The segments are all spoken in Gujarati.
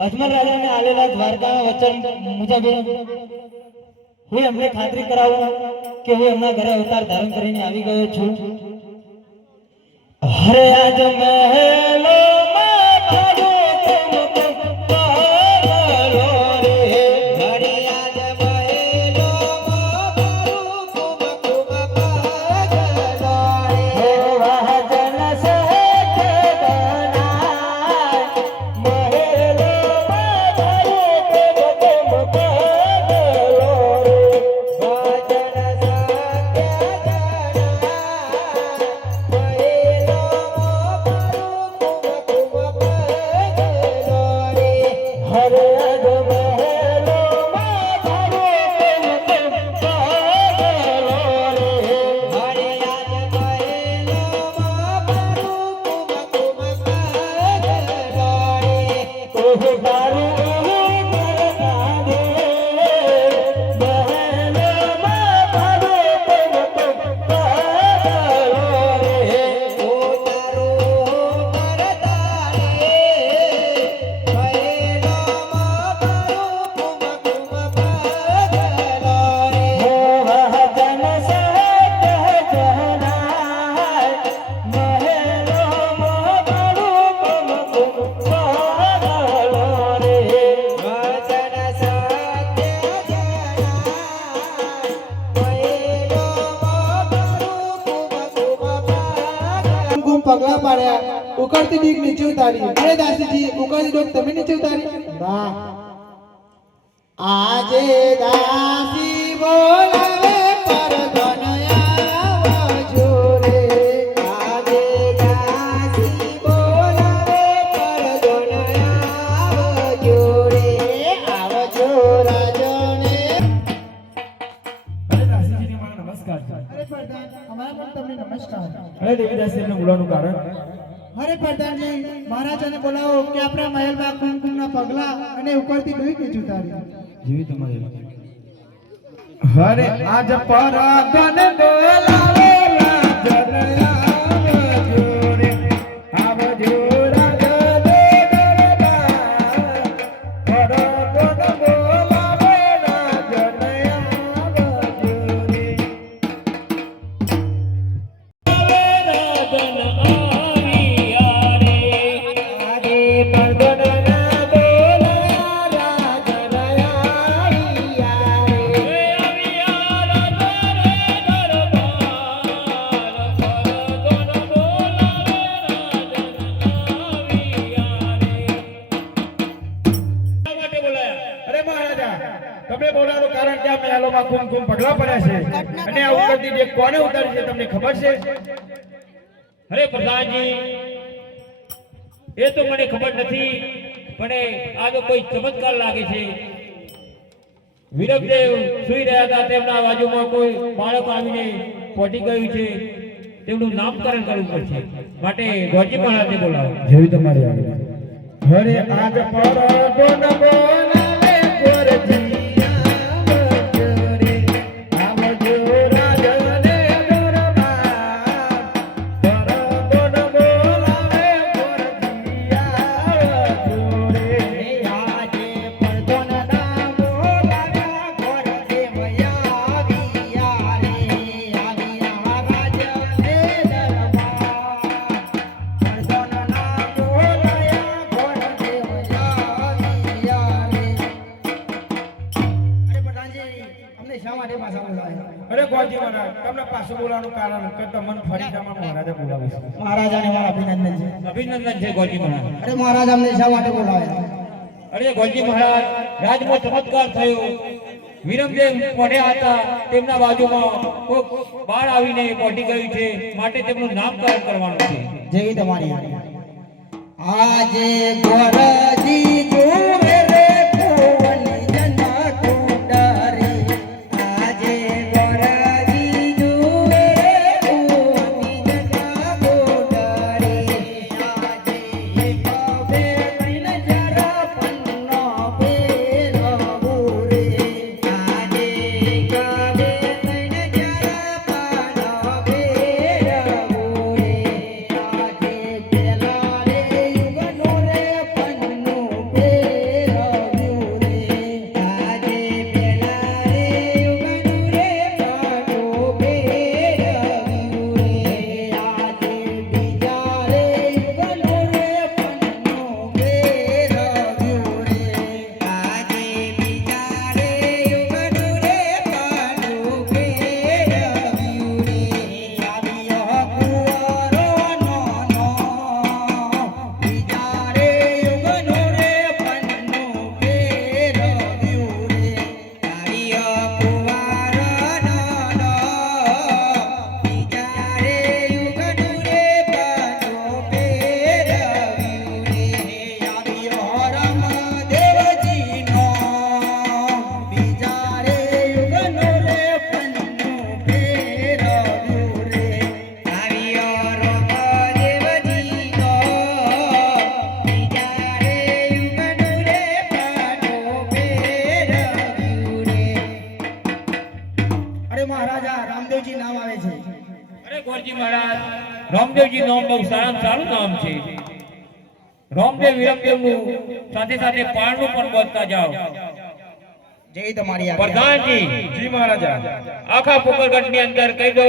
અજમલ રાજાને આલેલા દ્વારકાના વચન મુજબ હું એમને ખાતરી કરાવું કે હું એમના ઘરે અવતાર ધારણ કરીને આવી ગયો છું. હરે આજ મહેલો પગલા પાડ્યા, ઉકળતી ડીક નીચે ઉતારી. અરે દાસીજી, ઉકળતી ડીક તમે નીચે ઉતારી? ના, આજે દાસી બોલાવે પરધન આવજો રે. આજે દાસી બોલાવે પરધન આવજો રે. આવજો રાજને. અરે દાસીજીને મારા નમસ્કાર. અરે પ્રધાન, અમારા પણ તમને નમસ્કાર. અરે દેવીદાસીને બોલાવવાનું કારણ? અરે પ્રધાનજી, મહારાજાને બોલાવો કે આપણા મહેલમાં કુમકુમના પગલા અને ઉકળતી ડોઈ નીચે ઉતારી. જેવી તમારી. હરે આજ પરધન બોલાવે રાજન પગમાં કુમકુમ પગલા પડ્યા છે અને આ ઉતરતી ડેક કોને ઉતારી છે તમને ખબર છે? અરે પ્રધાનજી, એ તો મને ખબર નથી, પણ આ તો કોઈ ચમત્કાર લાગે છે. વીરમદેવ સૂઈ રહ્યા હતા, તેમના બાજુમાં કોઈ બાળક આવીને પહોંચી ગયું છે. તેમનું નામકરણ કરવું પડશે, માટે ગોરજી મહારાજને બોલાવો. જેવી તમારી આજ્ઞા. હરે આજ પર ડોન બોલાવે ગોરજીયા આવજો રાજને દરબાર. પર ડોન બોલાવે ગોરજીયા આવજો રે. આજે પરદોન ના બોલાવ્યા ગોરદેવયા આવ્યા રે, આવ્યા રાજને દરબાર. પરદોન ના બોલાયા ગોરદેવયા આવ્યા રે. અરે પ્રધાનજી, અમને શા માટે પાછા બોલાવ્યા? અરે ગોરજી મહારાજ, તમને પાછું બોલાવવાનું કારણ કે તમને ફરીદામાં મહારાજે બોલાવે છે. મહારાજાને મારા અભિનંદન છે. અભિનંદન છે ગોરજી મહારાજ. અરે મહારાજ, અમને શા માટે બોલાવ્યા? અરે ગોરજી મહારાજ, રાજમાં ચમત્કાર થયો. વીરમદેવ પડ્યા હતા, તેમના બાજુમાં કોઈક બાળ આવીને પહોંચી ગયું છે, માટે તેમનું નામકરણ કરવાનું છે. જેવી તમારી આજ્ઞા. આજે ગોરજી જોવે રે ભુવન જના કુંડારી. આજે ગોરજી જોવે રે ભુવન જના કુંડારી. આજે એક બે ત્રણ જરા પન્નો ફેરવું રે. આજે એક બે ત્રણ જરા પન્નો ફેરવું રે. આજે પેલા રે યુગનો રે પન્નો ફેરવ્યું રે. આજે પેલા રે યુગનો રે પન્નો ફેરવ્યું રે. આજે બીજા રે યુગનો રે પન્નો ફેરવ્યું રે. આજે બીજા રે યુગનો રે પન્નો ફેરવ્યું રે. આવ્યો કુંવરો નાનો, બીજા રે યુગનો રે પન્નો ફેરવ્યું રે. આવ્યો કુંવરો નાનો, બીજા રે યુગનો રે પન્નો ફેરવ્યું રે. આવ્યો રામદેવજીનો, બીજા રે યુગનો રે પન્નો ફેરવ્યું રે. આવ્યો રામદેવજીનો, બીજા રે યુગનો રે પન્નો ફેરવ્યું રે. અરે મહારાજા, રામદેવજી નામ આવે છે. અરે ગોરજી મહારાજ, રામદેવજી નામ બહુ સારામાં સારું નામ છે. રામદેવ વીરમદેવનું સાથે સાથે પારણું પણ બોલતા જાઓ. જેવી તમારી આજ્ઞા. પ્રધાનજી, જી મહારાજા. આખા પોકરગઢની અંદર કહી દો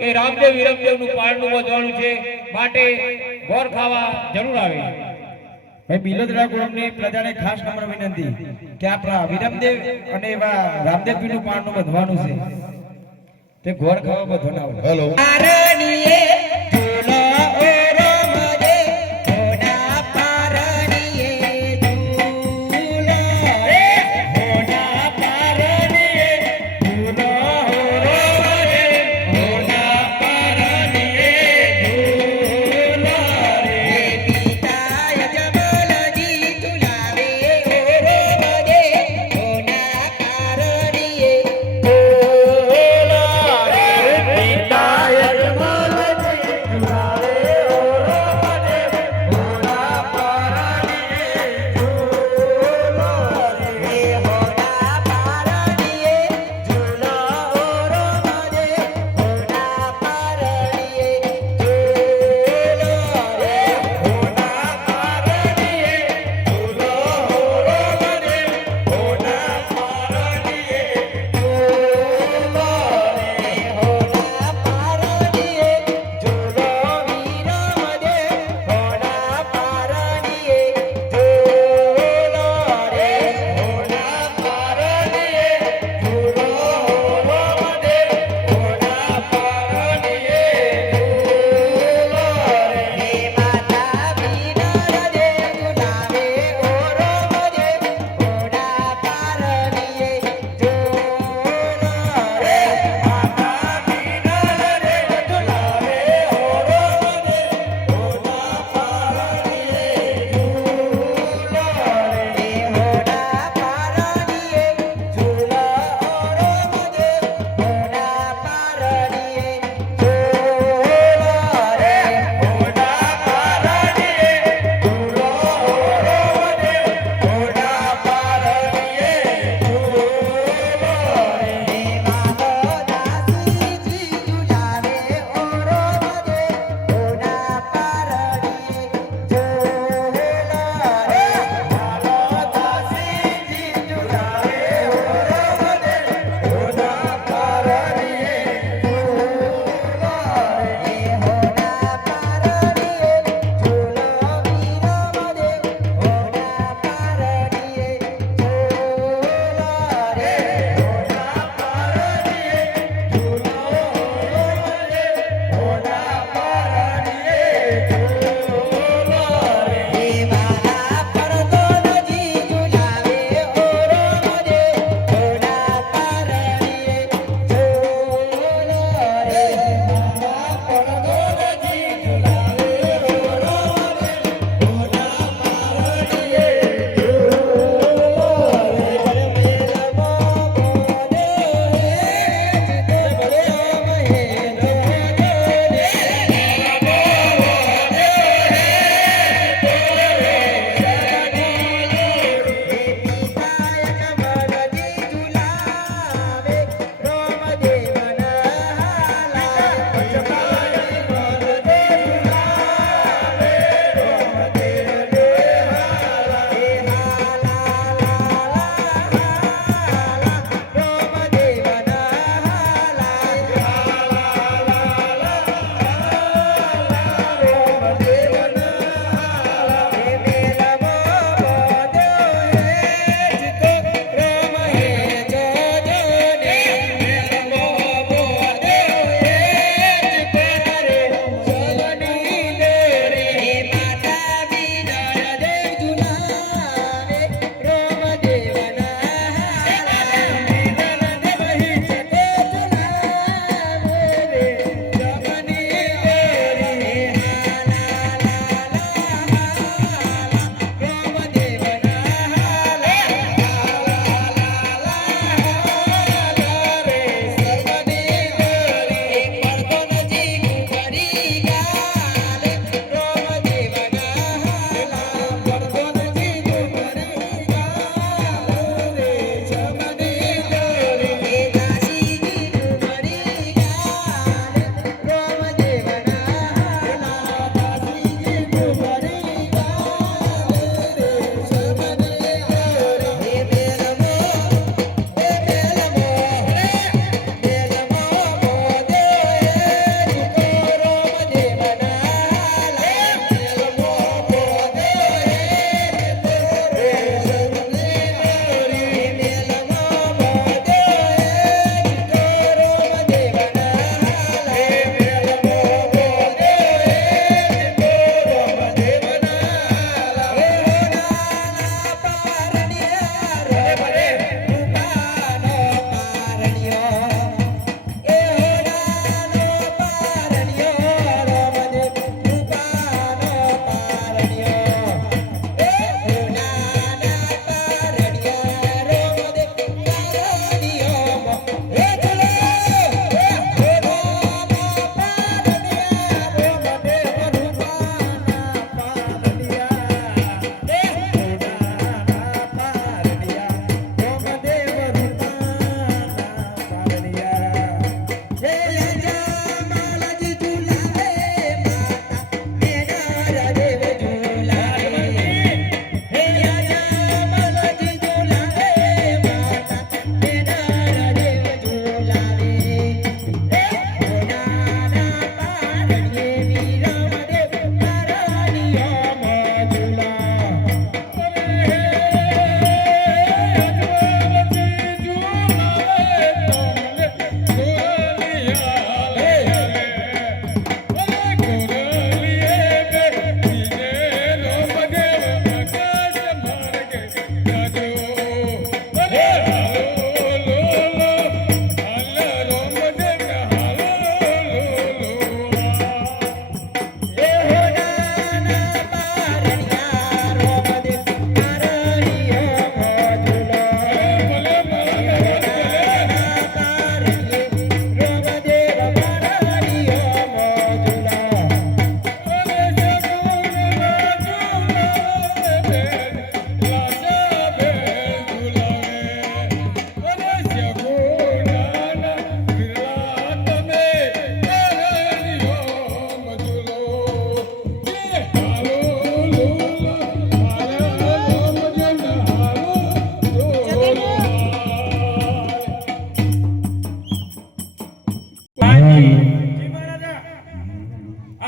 કે રામદેવ વીરમદેવનું પારણું વધવાનું છે, માટે ગોર ખાવા જરૂર આવે. ભાઈ બિલોદરા કુળમની પ્રજાને ખાસ નમ્ર વિનંતી કે આપણા વિરમદેવ અને એવા રામદેવજીનું પારણું વધવાનું છે, તે ઘોર ખાવા બધો ના હેલો. પારણીએ ઝૂલો ઓ રમજે, ઘોડા પારણીએ ઝૂલો રે. ઘોડા પારણીએ ઝૂલો ઓ રમજે, ઘોડા પારણીએ ઝૂલો રે. પિતા યજમલજી ઝુલાવે ઓ રમજે, ઘોડા પારણીએ ઝૂલો રે. પિતા યજમલજી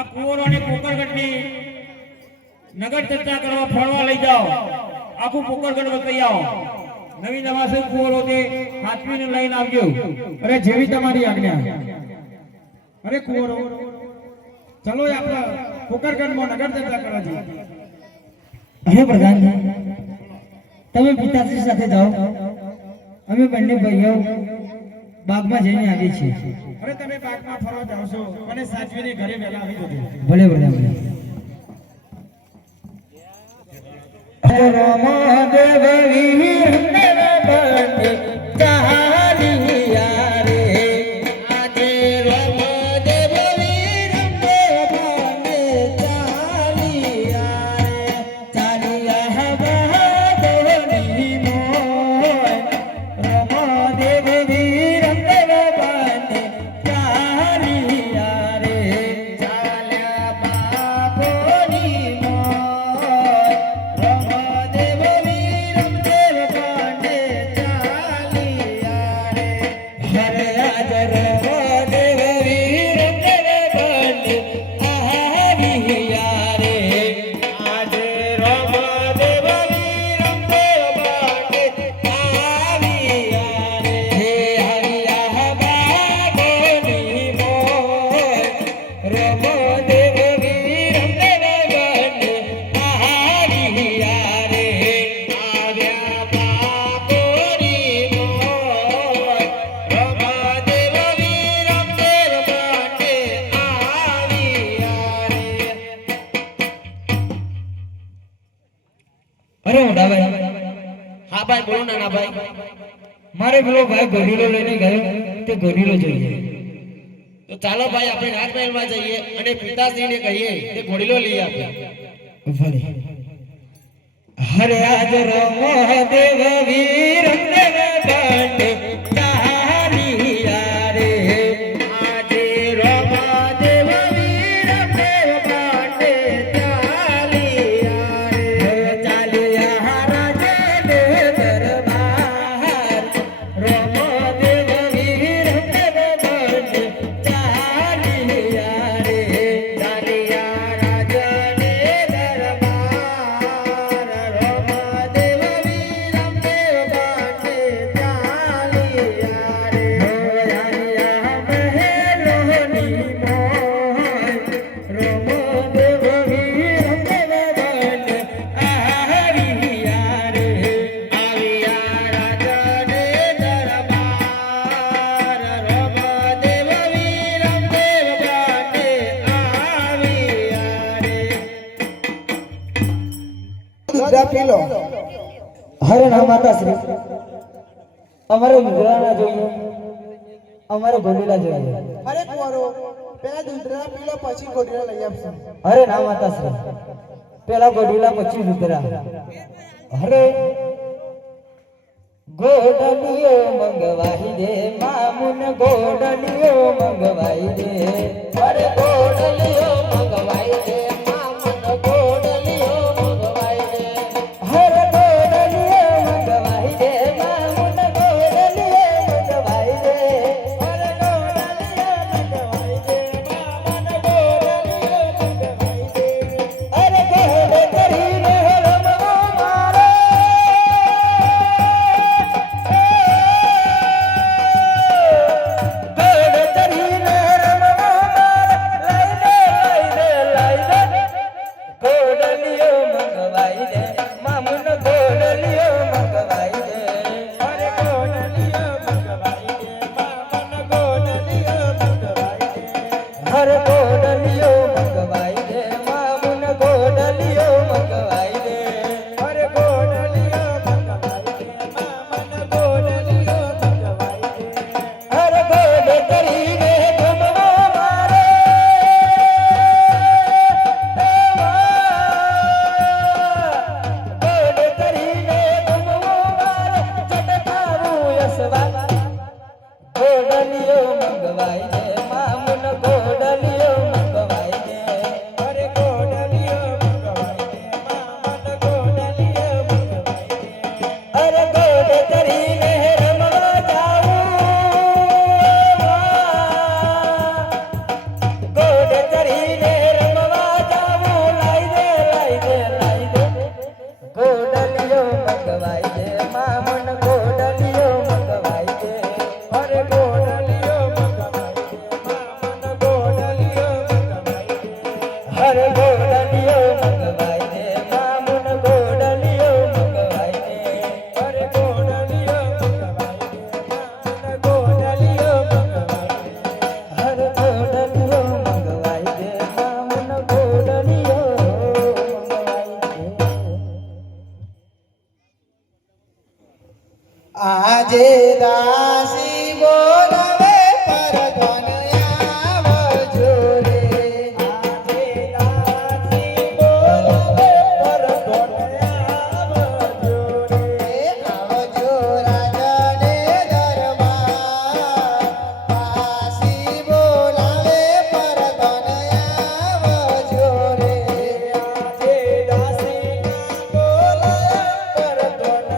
આ કુંવરો અને પોકરગઢની નગર ચર્ચા કરવા ફરવા લઈ જાઓ. આખું પોકરગઢ બતાવી આવો. નવી નવાસે કુંવરો તે હાથવીને લઈને આવજો. અરે જેવી તમારી આજ્ઞા. અરે કુંવરો ચલો આપણે પોકરગઢમાં નગર ચર્ચા કરવા જઈએ. અરે પ્રધાનજી, તમે પિતાશ્રી સાથે જાઓ, અમે બંને ભાઈઓ બાગમાં જઈને આવીએ છીએ. અરે તમે બાગમાં ફરવા જાઓ છો અને સાચવીને ઘરે વહેલા આવી જજો. ભલે પ્રધાનજી. રામદેવ વીર બંને ચાલિયા રે, આજે રામદેવ વીર બંને ચાલિયા રે, ચાલિયા બહાદુરી મોય. રામદેવ વીર બંને ચાલિયા રે, ચાલ્યા બાપોની મોય. રામદેવ વીર બંને ચાલિયા રે, હરે આજ રામદેવ વીર બંને આવ્યા રે, આજે રામદેવ વીર બંને આવ્યા રે, હે આવ્યા બાપોની મોય. રામદેવ વીર બંને આવ્યા રે, આવ્યા બાપોની મોય. રામદેવ વીર બંને આવ્યા રે. અરે મોટા ભાઈ. હા ભાઈ બોલો નાના ભાઈ. મારે પેલો ભાઈ ઘોડીલો લઈને ગયો, તે ઘોડીલો જોઈએ. તો ચાલો ભાઈ આપણે રાજમહેલમાં જઈએ અને પિતાશ્રીને કહીએ તે ઘોડીલો લઈ આપે. ભલે. હરે આજ રામદેવ વીર બંને ચાલિયા રે, આજે રામદેવ વીર બંને ચાલિયા રે, ચાલિયા રાજને દરબાર. રામદેવ વીર બંને ચાલિયા રે, ચાલિયા રાજને દરબાર. રામદેવ વીર બંને ચાલિયા રે, આવ્યા મહેલોની મોય. રામદેવ વીર બંને આવ્યા રે, આવ્યા રાજને દરબાર. રામદેવ વીર બંને આવ્યા રે. દૂધરા પી લો. હરે ના માતાશ્રી, અમારે મુદ્રાના જોઈએ, અમારે ગોલીલા જોઈએ. અરે કુંવરો, પેલા દૂધરા પી લો, પછી ઘોડીલા લઈ આપશું. અરે ના માતાશ્રી, પેલા ગોડીલા પછી મુદ્રા. હરે ગોડલીઓ મંગવાઈ દે, મામુન ગોડલીઓ મંગવાઈ દે. અરે ગોડલીઓ મંગવાઈ દે, મામુન ગોડલીઓ મંગવાઈ દે. હરે ગોડલીઓ મંગવાઈ દે, મામુન ગોડલીઓ મંગવાઈ દે. હરે ગોડલીઓ મંગવાઈ દે, મામુન ગોડલીઓ મંગવાઈ દે. અરે ગોડ કરીને રમવો મારે, ગોડ કરીને રમવો મારે, લઈને અરે ગોડલિયો મંગવાઈ દે મામુન ગોડલિયો મંગવાઈ દે અરે ગોડલિયો મંગવાઈ દે મામુન ગોડલિયો મંગવાઈ દે અરે ગોડલિયો મંગવાઈ દે મામુન ગોડલિયો મંગવાઈ દે આજે દાસી બોલાવે પરધન આવજો રે આજે દાસી બોલાવે પરધન આવજો રે આવજો રાજાને દરબાર દાસી બોલાવે પરધન આવજો રે આજે દાસી બોલાવે પરધન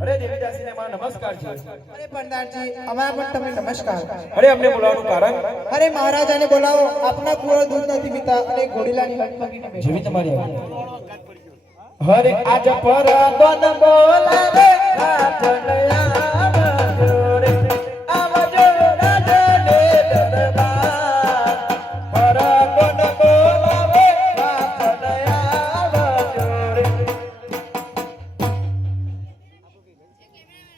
અરે દેવીદાસીને માં નમસ્કાર છે. અરે પ્રધાનજી અમારા પણ તમને નમસ્કાર અરે અમને બોલાવવાનું કારણ અરે મહારાજાને બોલાવો આપના કુંવર દૂધ નથી પીતા અને ઘોડીલાની હટ પગીને બેઠા. જેવી તમારી હરે આજ પર દોન બોલાવે રાજન આવજો રે આવજો રાજને દરબાર પરગોન બોલાવે રાજન આવજો રે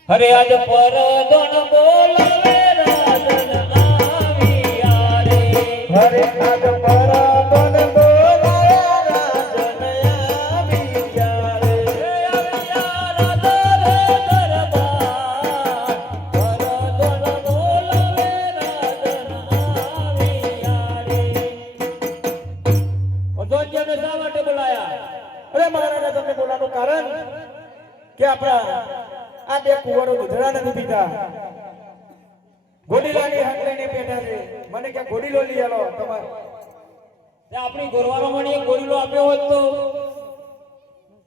હરે આજ પરદોન બોલાવે રાજન આવ્યા રે હરે આજ પરગોન બોલાવે રાજન આવ્યા રે આવ્યા રાજન દરબાર પરગોન બોલાવે રાજન આવ્યા રે અધોજ્યને શા માટે બોલાયા? અરે મહારાજા તમને બોલાવવાનું કારણ કે આપણા આ બે કુંવરો દૂધડા નથી પીતા ઘોડીલાની હાથ લઈને બેઠા છે મને ક્યાં ઘોડીલો લઈ આલો તમારે તે આપણી ગોરવારોમાં એક ગોરીલો આપ્યો હોત તો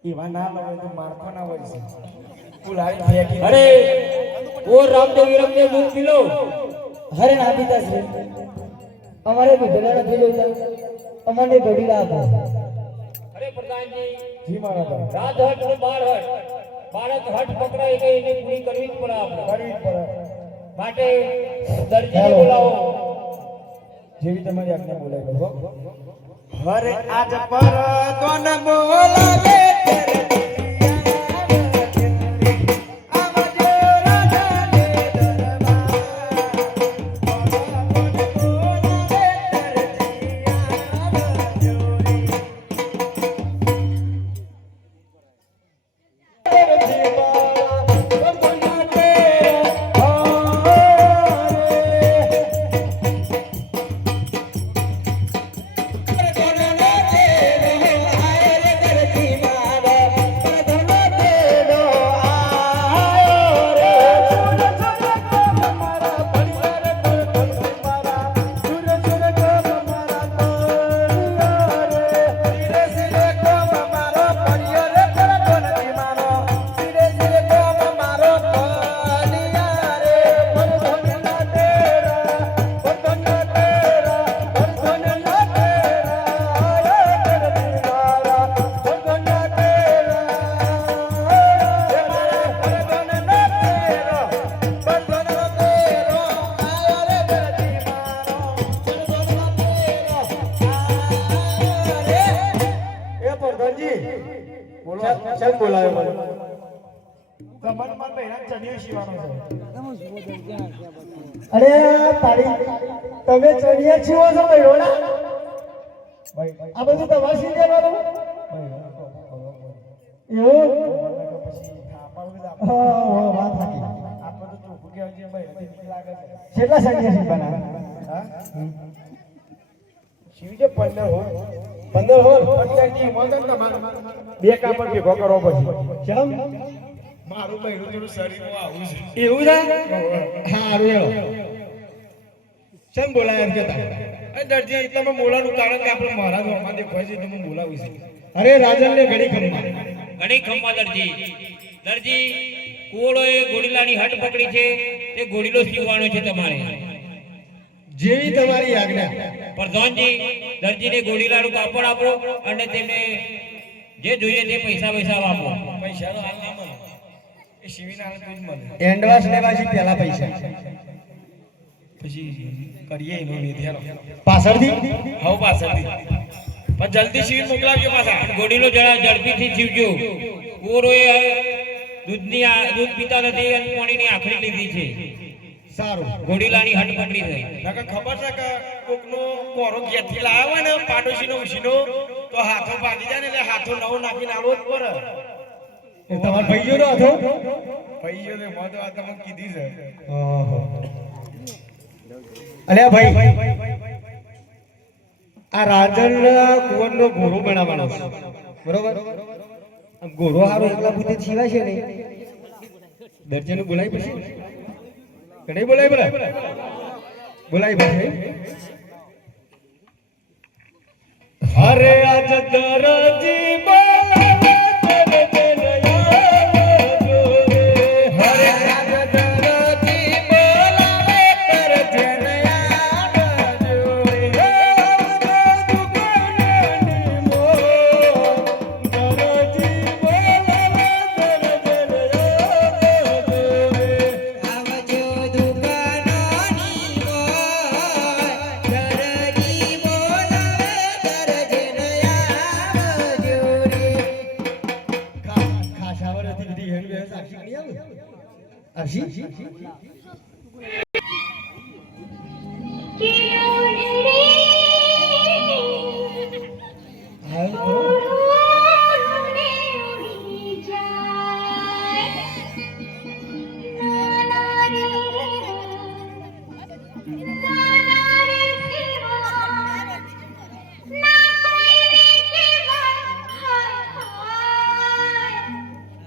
એવા ના હોય તો મારખો ના હોય છે કુલાડી ફેંકી અરે ઓ રામદેવ વિરમદેવ દૂધ પી લો. હરે ના પિતાશ્રી અમારે દૂધડા નથી જોઈતા અમને ઘોડીલા આપો અરે પ્રધાનજી જી મહારાજા રાત હટ અને બાર હટ બાળક હટ પકડાઈ ગઈ એને પૂરી કરવી જ પડે આપણે કરવી જ પડે માટે દરજીને બોલાવો. જેવી તમારી આજ્ઞા બોલાવી લો હરે આજ પર દોન બોલાવે ચલ બોલાવ્યો મને કમર મન બહેરા ચણિયો સીવાનો છે અરે તારી તમે ચડિયા છો છો ભાઈ આ બધું તમારે શી કરવાનું એવું હા વાત સાચી આપણે તો ચોખ્ખું કહેવાય છે ભાઈ હજી બીક લાગે છે કેટલા ચડિયા શીખવાના હા શિવી જે 15 હોલ અત્યારની મોદન તમારે બે કાપડ ભેગો કરવો પછી કેમ મારું બહેરું થોડું શરીરમાં આવું છે એવું છે હારું એવો ચમ બોલાય એમ કેતા એ દરજી એટલામાં બોલાવાનું કારણ કે આપણે મહારાજ હોમાં દેખાય છે તમે બોલાવું છે અરે રાજનને ઘડી ખમ્મા ઘણી ખમ્મા દરજી. દરજી કુવડોએ ઘોડીલાની હટ પકડી છે તે ઘોડીલો સીવવાનો છે તમારે. જેવી તમારી આજ્ઞા પ્રધાનજી દરજીને ઘોડીલાનું કાપડ આપો અને તેમને જે જોઈએ તે પૈસા આપો. પૈસાનો હાલ ના મળે એ સીવીના હાલ કોઈ જ મળે એડવાન્સ લેવા છે પહેલા પૈસા પછી કરીએ એનો વિધ્યારો પાછળથી હવ પાછળથી પણ જલ્દી સીવી મોકલાવજો પાછા અને ઘોડીલો જરા ઝડપીથી જીવજો. કોરોએ દૂધ પીતા નથી અને પાણીની આખરી લીધી છે. સારું ઘોડીલાની હટ પકડી થઈ. નકર ખબર છે કે કોકનો કોરો ઘેરથી લાવ્યો હોય ને પાડોશીનો ઉછીનો તો હાથો ભાગી જાય ને એટલે હાથો નવો નાખીને આલો જ પડે એ તમારો ભાઈ જોડો હતો ભાઈઓ ને મત વાત તમને કીધી છે ઓહો અલ્યા ભાઈ આ રાજનના કુંવરનો ઘોડો બનાવવાનો છે બરોબર આમ ઘોડો હારો એકલા બુદ્ધિ છીવાય છે નહીં દરજેનું બોલાય પછી કઈ બોલાય બોલાય પછી અરે આજ દરજી બોલાવે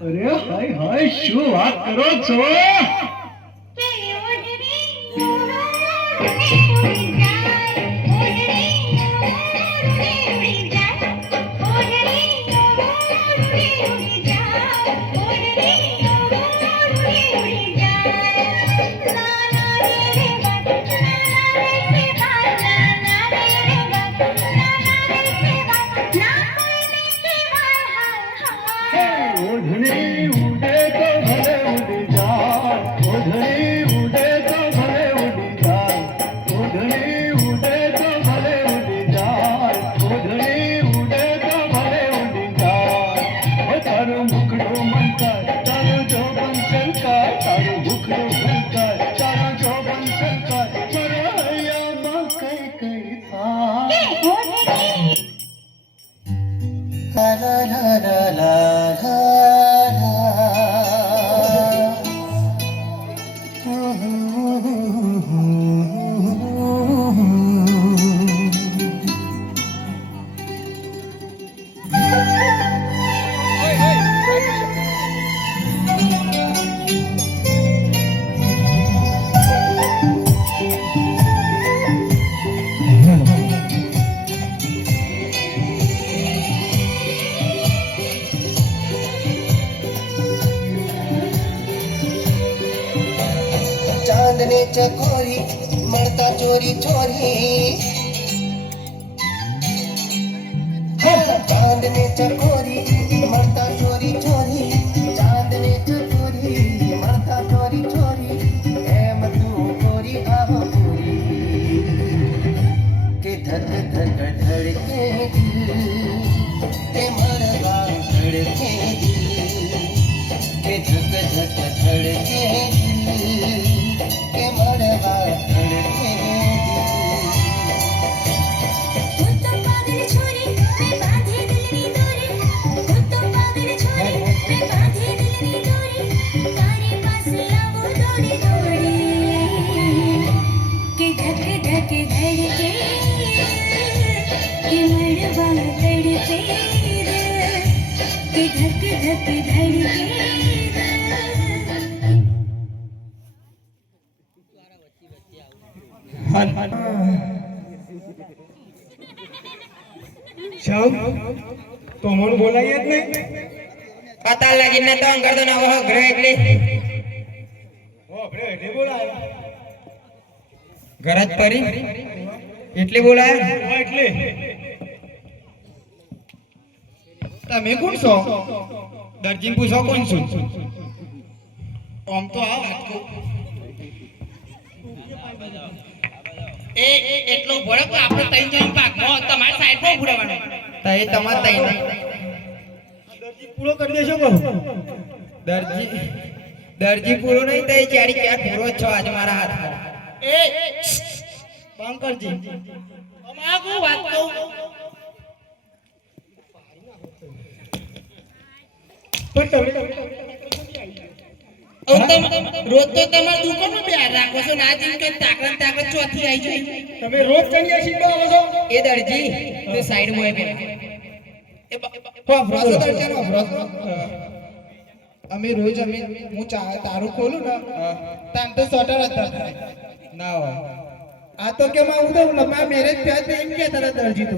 અરે હાય હાય શું વાત કરો છો ચાંદને ચકોરી મળતા ચોરી ચોરી ચાંદને ચકોરી મળતા ચોરી ચોરી ચાંદને ચકોરી મળતા ચોરી ચોરી એમ તું ચોરી આહો ચોરી કે ધક ધક ધડકે દિલ કે મરવા ધડકે દિલ કે ધક ધક ધડકે દિલ કે મરવા ધડકે તો મને બોલાય જ નહીં પતા લાગીને તો અંગર તો નવો ગ્રહ એટલે ઓ આપણે એટલે બોલાય ગરજ પરી એટલે બોલાય એટલે તમે કોણ છો? દરજીને પૂછો કોણ છું? આમ તો આ વાત કહું. એટલો ભળો તો આપણે ત્રણ જણ ભાગમાં તમારી સાઈડમાં ઉભરાવાનો. તો એ તમારે તઈ દરજી પૂરો કરી દેશો કહું. દરજી પૂરો નહીં તઈ ચારી ચાર પૂરો જ છો આજે મારા હાથમાં. એ બંકરજી અમાર કોઈ વાત કહું. રોજ તો તમારે દુકાનમાં બેહાર રાખો છો ના જેમ કે તાકત ચોથી આવી જાય. તમે રોજ ચણિયા સીધો આવો છો? એ દરજી તે સાઈડમાં એ અમે રોજ હું તારું ખોલું ને તાન તો સ્વેટર જ થાય ના હોય. આ તો કે હું તો લંબા મેરેજ થયા જ નહીં એમ કહેતા હતા દરજી તો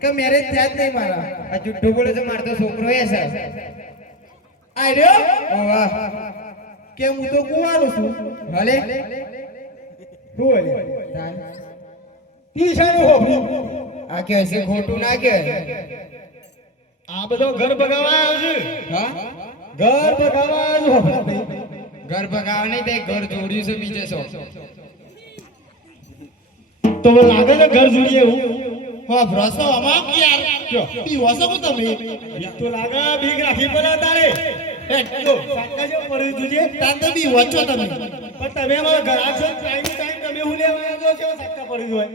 કે મેરેજ થયા જ નહીં મારા. આ જુઠ્ઠું બોલે છે મારો તો છોકરો એ છે. આ રહ્યો વાહ કે હું તો કુંવારો છું. ભલે શું હોય? તી શાનું હોભળ્યું? આ કે છે ખોટું ના કે આ બધો ઘર બગાવા આવ્યો છે. હા ઘર બગાવા આવ્યો છે. ઘર ભગાવ નહીં તે ઘર જોડ્યું છે બીજે સો. તો મને લાગે છે ઘર જોડીએ એવું. હા ભરોસો અમાર યાર પી હોસો કો તમે બીક તો લાગે, બીક રાખી પડે તારે. જો સાકા જો પડી જોઈએ. તાન તો બી હોચો તમે. પણ તમે અમારા ઘરાક છો, ટાઈમ તમે હું લેવા આવ્યો છો સાકા પડી જોઈએ.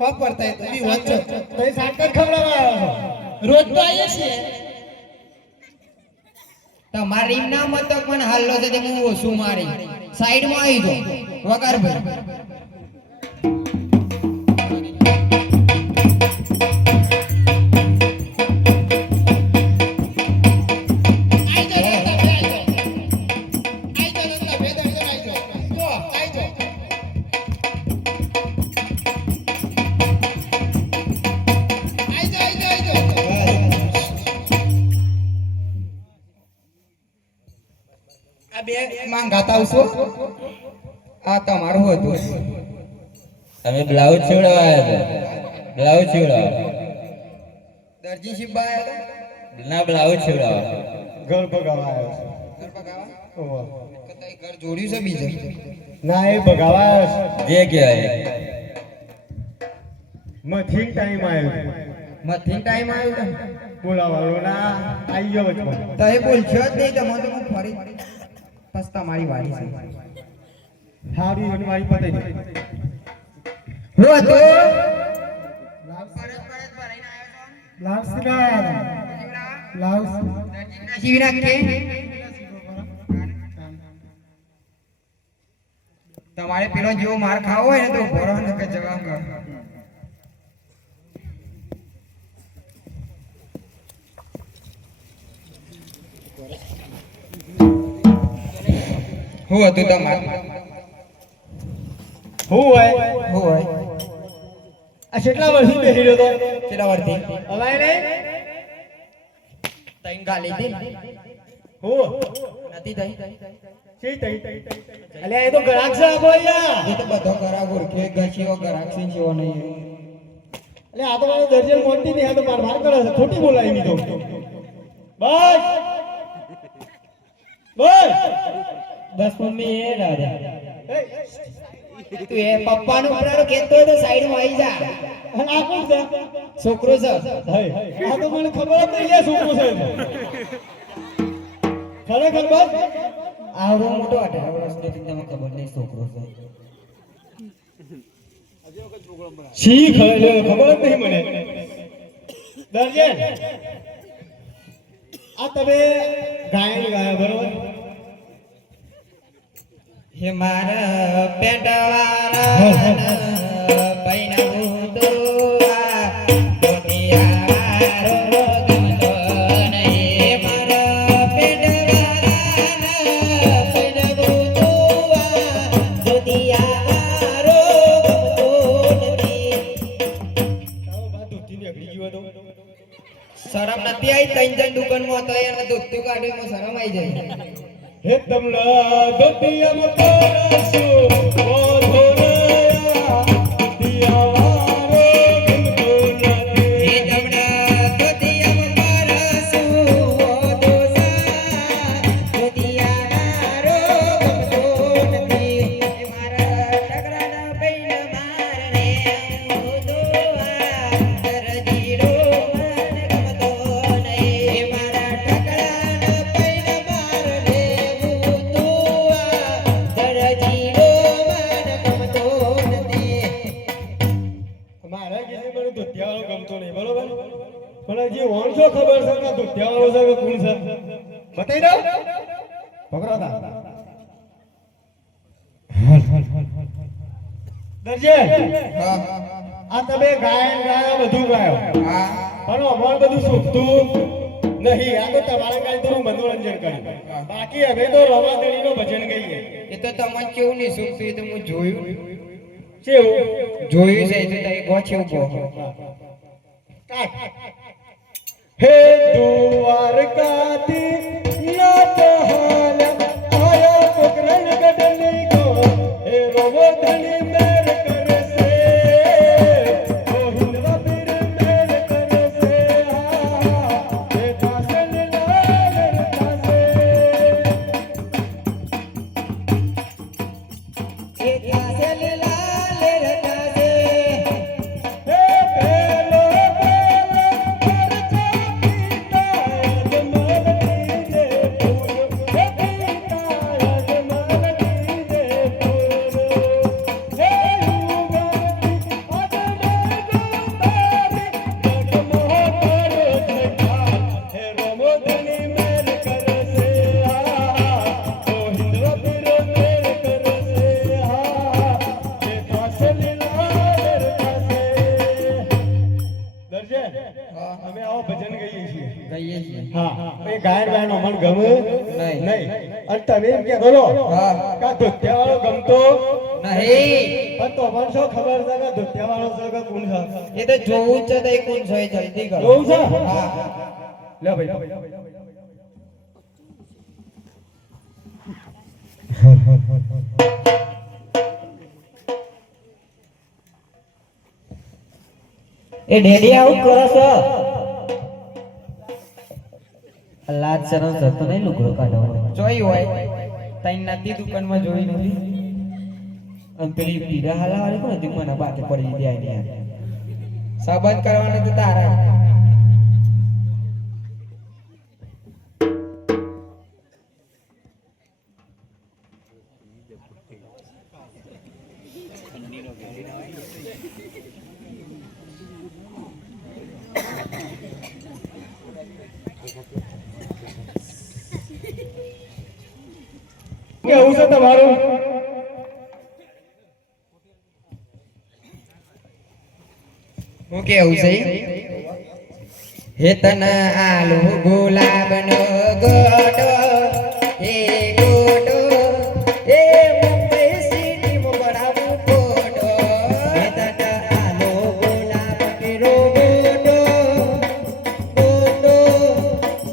હો પડતા તો બી હોચો. તો એ સાકા ખવડાવવા આવ્યો છો. રોજ તો આવીએ છીએ. તમારી ના મત પણ હાલો છે તે હું ઓછું મારી સાઈડમાં આવી દો વગાર ભાઈ. માંગાતા આવશો. આ તમારું હતું. તમે બ્લાઉઝ સીવડાવ્યા હતા? બ્લાઉઝ સીવડાવ્યા? દરજી શિબા આવ્યા હતા? ના, બ્લાઉઝ સીવડાવ્યા. ઘર બગાવા આવ્યો છે. ઘર ભગાવા? ઓહો. કદાચ ઘર જોડ્યું છે બીજે. ના એ બગાવા આવ્યો છે. જે કહેવાય મથી ટાઈમ આવ્યો. મથી ટાઈમ આવ્યો ને બોલાવાનો ના આવી ગયો વચમાં. તો એ બોલશો જ નહીં તમે તો હું ફરી બસ તમારી વારી છે. સારું એની મારી પતાઈ દે. હું હતો બ્લાઉઝ સિલાયા બ્લાઉઝ સીવી નાખીએ. તમારે પેલો જેવો માર ખાવો હોય ને તો ભરો ને કે જવાબ કરો. હું હતું તમારું? હું હોય હું હોય આ કેટલા વર્ષથી બેસી રહ્યો તો? કેટલા વર્ષથી? હવાય નહીં. તૈન ગાલી હતી હું નથી થઈ. શી તઈ અલ્યા એ તો ગ્રાહક છે આપો યાર. એ તો બધો ઘરાક ઓળખે ઘસીઓ ઘરાક છે જેવો નહીં. એટલે આ તો મારો દર્જન મોટી નહીં, આ તો માર માર કરે છે. ખોટી બોલાવી દીધો. બસ બસ બસ મમ્મી એ દાદા તું એ પપ્પાનું ઉપરાળો કહેતો હોય તો સાઈડમાં આવી જા. અને આ કોણ છે? છોકરો છે. હઈ, આ તો મને ખબર જ નહીં યાર શું છે. ખરેખર બસ આવડો મોટો 18 વર્ષનો છે, તમને ખબર નહીં છોકરો છે. શી ખબર જ નહીં મને. દર્જન આ તમે ગાયન ગાયા બરોબર? હે મારા પેટવાળા પૈનાવું તો આ દુનિયારો ગમતો નહીં. હે મારા પેટવાળા પૈનાવું તો આ દુનિયારો ગમતો નથી. શરમ નથી આવી? ત્રણ જણ દુકાનમાં હતો એને દૂધતું કાઢ્યું એમાં શરમ આવી જાય. હે તમલા દોતિયામાં પરસો ઓ ધોરયા દિયાવારો ગમતો નથી. હે તમલા દોતિયામાં પરસો મને શું ખબર છે કે દુધિયાવાળો છે કે કોણ છે બતાવી દો પકડો તા દરજે આ તમે ગાયા બધું ગાયો પણ અમારે બધું શોભતું નહીં આ તો તમારા કાલે તો મનોરંજન કર્યું બાકી હવે તો રવાદણીનો ભજન ગઈએ એ તો તમને કેવું નહીં સુખતું એ તો હું જોયું કેવું જોયું છે એ તો તઈ ગો છે ઉભો હે દ્વારકાથી નાથ હાલ આયો પોકરણ ગઢની ગો હે રવાદણી મેર કરે છે ઓ હિંદવા પીર મેર કરે છે હે દાસન લાલ રતાસે એ દાસલ લાલ રતાસે હે પેલો પેલો પરચા પીતા અજમલતી દે ફૂલ હે પીતા અજમલતી દે ફૂલ હે યુગતી અમે આવો ભજન ગઈએ છીએ કહીએ છીએ હા એ ગાયન ગાયન અમને ગમે નહીં. નહીં અને તમે એમ કે બોલો હા. કા ધોતિયાવાળો ગમતો નહીં પણ તો અમને શું ખબર છે કે ધોતિયાવાળો છે કે કોણ છે એ તો જોવું જ છે તો એ કોણ છે એ જલ્દી કરો જોવું છે હા લે ભાઈ એ ડેડી આવું કરો છો લાજ શરમ થતો નહીં લુગડો કાઢવાનો જોઈ હોય તઈ નથી દુકાનમાં જોઈ નથી અને પેલી પીડા હાલાવાળી કોણ હતી મને બાકી પડી જાય ને યાર સંબંધ કરવાનો તો તારા કેવું છે તમારું હું કેવું છે હે તના આલુ ગુલાબનો ગોટો હે ગોટો હે મુંબઈ સિટીમાં બનાવું ફોટો હે તના આલુ ગુલાબ કેરો ગોટો ગોટો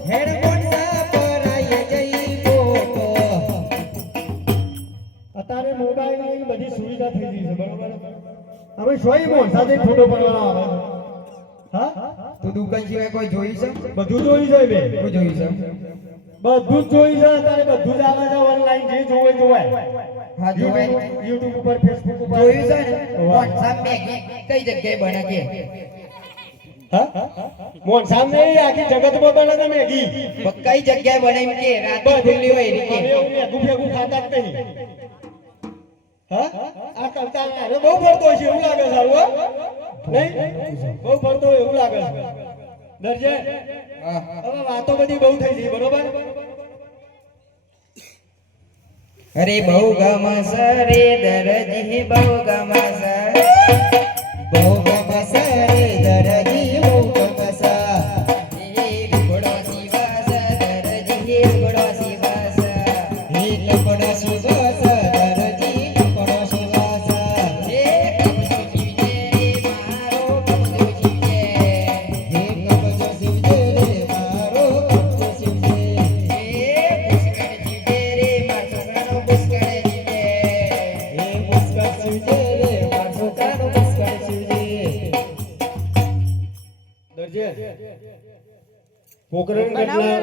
હેડ મોટા પરાય જઈ ફોટો અત્યારે મોબાઈલની બધી સુવિધા થઈ ગઈ છે બરોબર હવે શોઈ મોન સાથે ફોટો પડવાનો આવે હા તું દુકાન સિવાય કોઈ જોઈ છે બધું જોઈ જોઈ બે કોઈ જોઈ છે બધું જ જોઈ છે અત્યારે બધું જ આવે છે ઓનલાઈન જે જોવે જોવાય હા જોવાય YouTube ઉપર Facebook ઉપર જોયું છે ને WhatsApp મેગી કઈ જગ્યાએ બને કે હા મોન સામે આખી જગતમાં બને છે મેગી કઈ જગ્યાએ બને એમ કે રાતે ખુલ્લી હોય એની કે હવે એવું મેગું ફેગું ખાતા જ નહીં હા આ કરતા અરે બહુ ફરતો છે એવું લાગે છે હારું નહીં બહુ ફરતો હોય એવું લાગે છે દરજે હા હવે વાતો બધી બહુ થઈ ગઈ બરોબર અરે બહુ ગમસ રે દરજી બહુ ગમસ બહુ ગમસ રે દરજી બહુ ગમસ હે લુગડો શિવાસ દરજી લુગડો શિવાસ હે લુગડો શિવાસ દરજી લુગડો શિવાસ હે કબજો શિવજે રે મારો કબજો શિવજે હે કબજો શિવજે રે મારો કબજો શિવજે હે પુષ્કળ શિવજે રે મારો છોકરાનો પુષ્કળ શિવજે હે પુષ્કળ શિવજે રે મારો છોકરાનો પુષ્કળ શિવજે દરજે પોકરણ કેટલા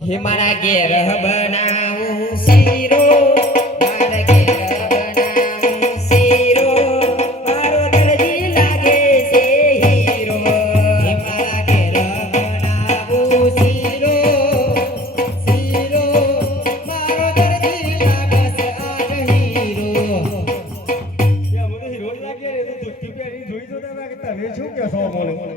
હે મારા ઘેર બનાવું શીરો મારા ઘેર બનાવું શીરો મારો દરજી લાગે છે હીરો હે મારા ઘેર બનાવું શીરો શીરો મારો દરજી લાગે છે આજ હીરો ત્યાં મને હીરો લાગે રે તો ધોતી પહેરી જોઈ તો તમે શું કહેશો મને